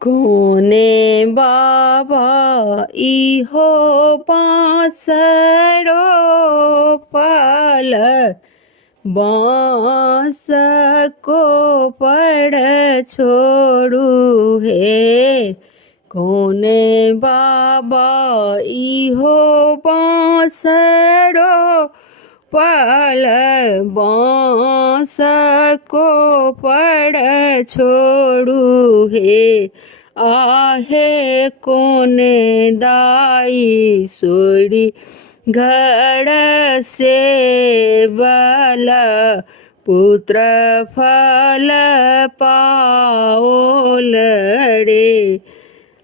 कोने बाबा इहो बांसरो पाल बांस को पड़ छोड़ू हे। कोने बाबा इहो बांसरो पाल बांस को पड़ छोड़ू हे। आहे कोने दाई सोड़ी घर से बल पुत्र फल पाओल रे।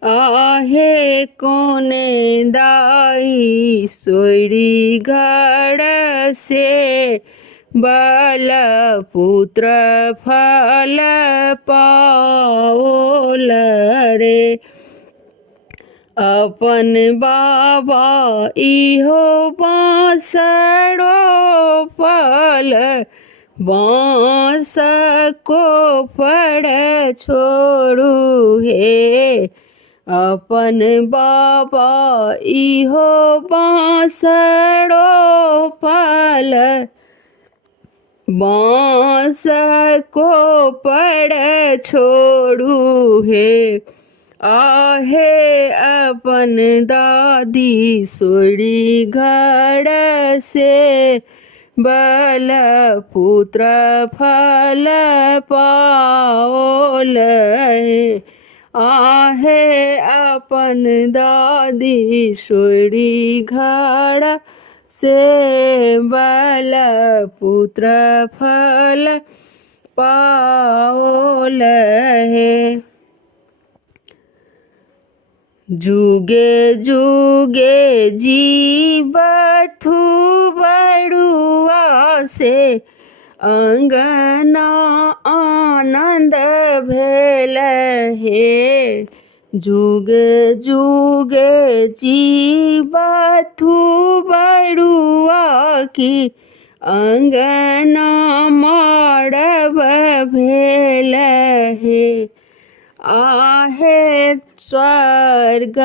आहे कोने दाई सोड़ी घर से बल पुत्र फल पाओल रे। अपन बाबा इहो बांसरो पाल बांस को पड़ छोड़ू हे। अपन बाबा इहो बांसरो पाल बांस को पड़ छोड़ू हे। आहे अपन दादी सोड़ी घर से बल पुत्र फल पाओल है। आहे अपन दादी सोड़ी घर से बल पुत्र फल पाओल है। जुगे जुगे जीवथु बड़ुआ से अंगना आनंद भेल हे। जुगे जुगे जीवथु बड़ुआ की अंगना माड़ब भेल हे। आहे स्वर्ग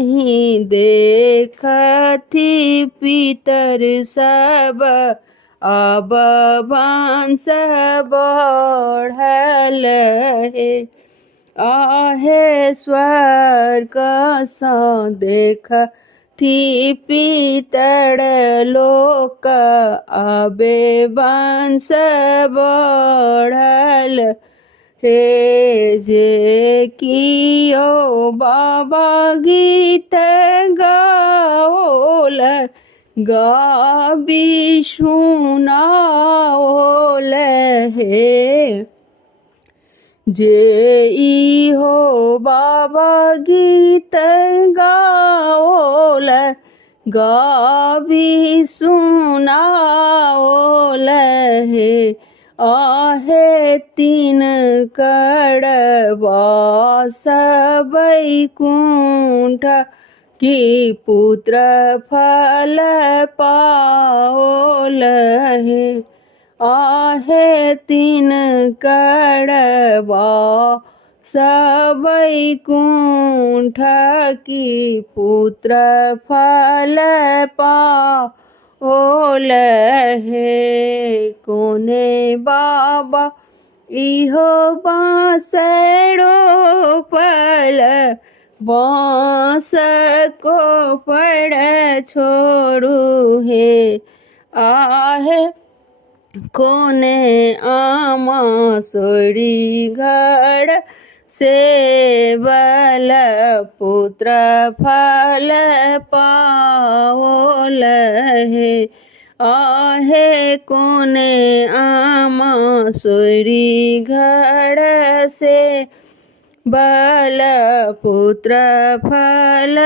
ही देखती पितर सब अब वंश बढ़ल है। आहे स्वर्ग सा देखती पितर लोक अबे वंश बढ़ल हे। जे कियो बाबा गीत गाओल गाबी सुनाओल हे। जे इहो बाबा गीत गाओल गाबी सुनाओल हे। आहे तीन कड़वास बैकुंठ की पुत्र फल पाओल है। आहे तीन कड़वास बैकुंठ की पुत्र फल पाओल है। कोने बाबा इहो बांसरो पाल बांस को पड़ छोड़ू हे। आहे कोने आमा सोड़ी घर से बल पुत्र फल पाओल है। आहे कोने आमा सोड़ी घर से बल पुत्र फल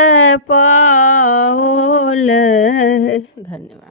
पाओल है। धन्यवाद।